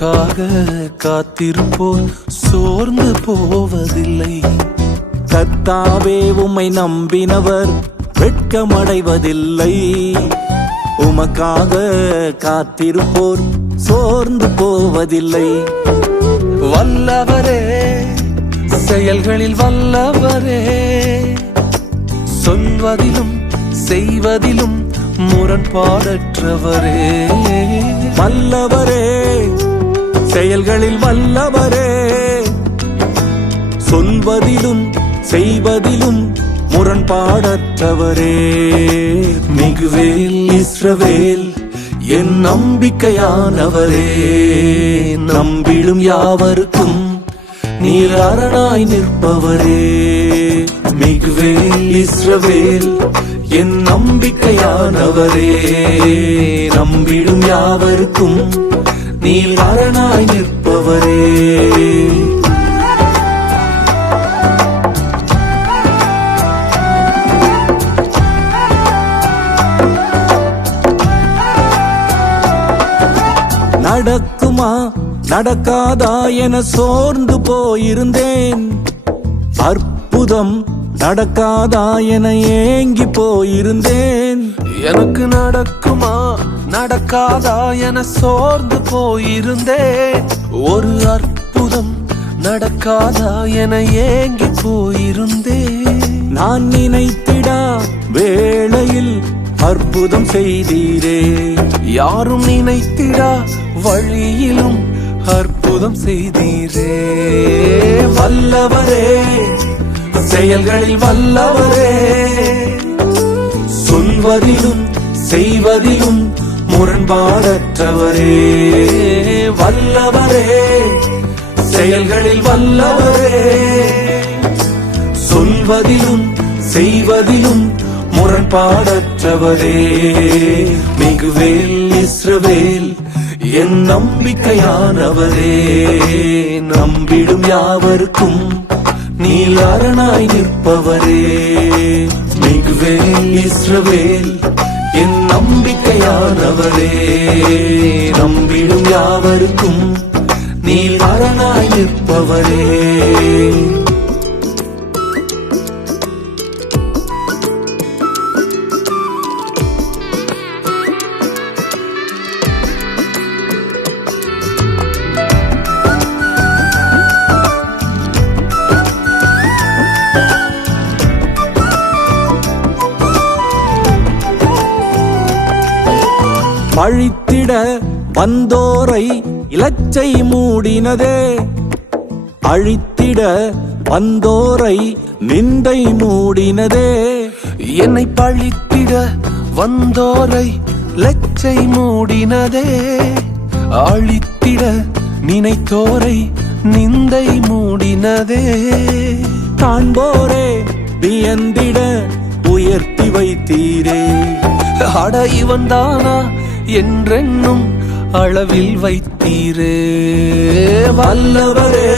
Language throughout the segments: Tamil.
உமக்காக காத்திருப்போர் சோர்ந்து போவதில்லை. கர்த்தாவே உம்மை நம்பினவர் வெட்கமடைவதில்லை. உமக்காக காத்திருப்போர் சோர்ந்து போவதில்லை. வல்லவரே, செயல்களில் வல்லவரே, சொல்வதிலும் செய்வதிலும் முரண்பாடற்றவரே. வல்லவரே, செயல்களில் வல்லவரே, சொல்வதிலும் செய்வதிலும் முரண்பாடற்றவரே. மிகுவேல் இஸ்ரவேல் என் நம்பிக்கையானவரே, நம்பிடும் யாவருக்கும் நீர் அரணாய் நிற்பவரே. மிகுவேல் இஸ்ரவேல் என் நம்பிக்கையானவரே, நம்பிடும் யாவருக்கும் நீர் அரணாய் நிற்பவரே. நடக்குமா நடக்காதா என சோர்ந்து போயிருந்தேன். அற்புதம் நடக்காதா என ஏங்கி போயிருந்தேன். எனக்கு நடக்குமா நடக்காதா என சோர்ந்து போயிருந்தேன். ஒரு அற்புதம் நடக்காதா என ஏங்கி போயிருந்தேன். நான் நினைத்திடா வேளையில் அற்புதம் செய்தீரே. யாரும் நினைத்திடா வழியிலும் அற்புதம் செய்தீரே. வல்லவரே, செயல்களில் வல்லவரே, சொல்வதிலும் செய்வதிலும் முரண்பாடற்றவரே. வல்லவரே, செயல்களில் வல்லவரே, சொல்வதிலும் செய்வதிலும் முரண்பாடற்றவரே. மிகுவேல் இஸ்ரவேல் என் நம்பிக்கையானவரே, நம்பிடும் யாவருக்கும் நீர் அரணாய் நிற்பவரே. மிகுவேல் இஸ்ரவேல் என் நம்பிக்கையானவரே, நம்பிடும் யாவருக்கும் நீர் அரணாய் நிற்பவரே. பழித்திட வந்தோரை இலச்சை மூடினதே. அழித்திட வந்தோரை நிந்தை மூடினதே. என்னை பழித்திட வந்தோரை லச்சை மூடினதே. அழித்திட நினைத்தோரை நிந்தை மூடினதே. காண்போரே வியந்திட உயர்த்தி வைத்தீரே. அட இவன் தானா என்றென்னும் அளவில் வைத்தீரே. வல்லவரே,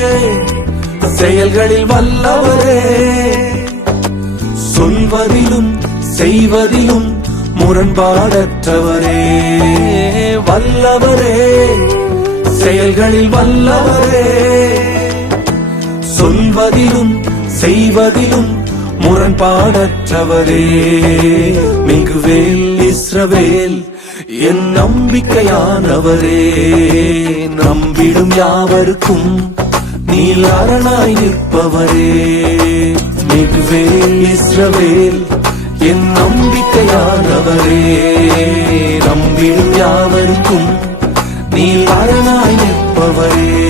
செயல்களில் வல்லவரே, சொல்வதிலும் செய்வதிலும் முரண்பாடற்றவரே. வல்லவரே, செயல்களில் வல்லவரே, சொல்வதிலும் செய்வதிலும் முரண்பாடற்றவரே. மிகுவேல் இஸ்ரவேல் என் நம்பிக்கையானவரே, நம்பிடும் யாவருக்கும் நீர் அரணாய் நிற்பவரே. மிகுவேல் இஸ்ரவேல் என் நம்பிக்கையானவரே, நம்பிடும் யாவருக்கும் நீர் அரணாய் நிற்பவரே.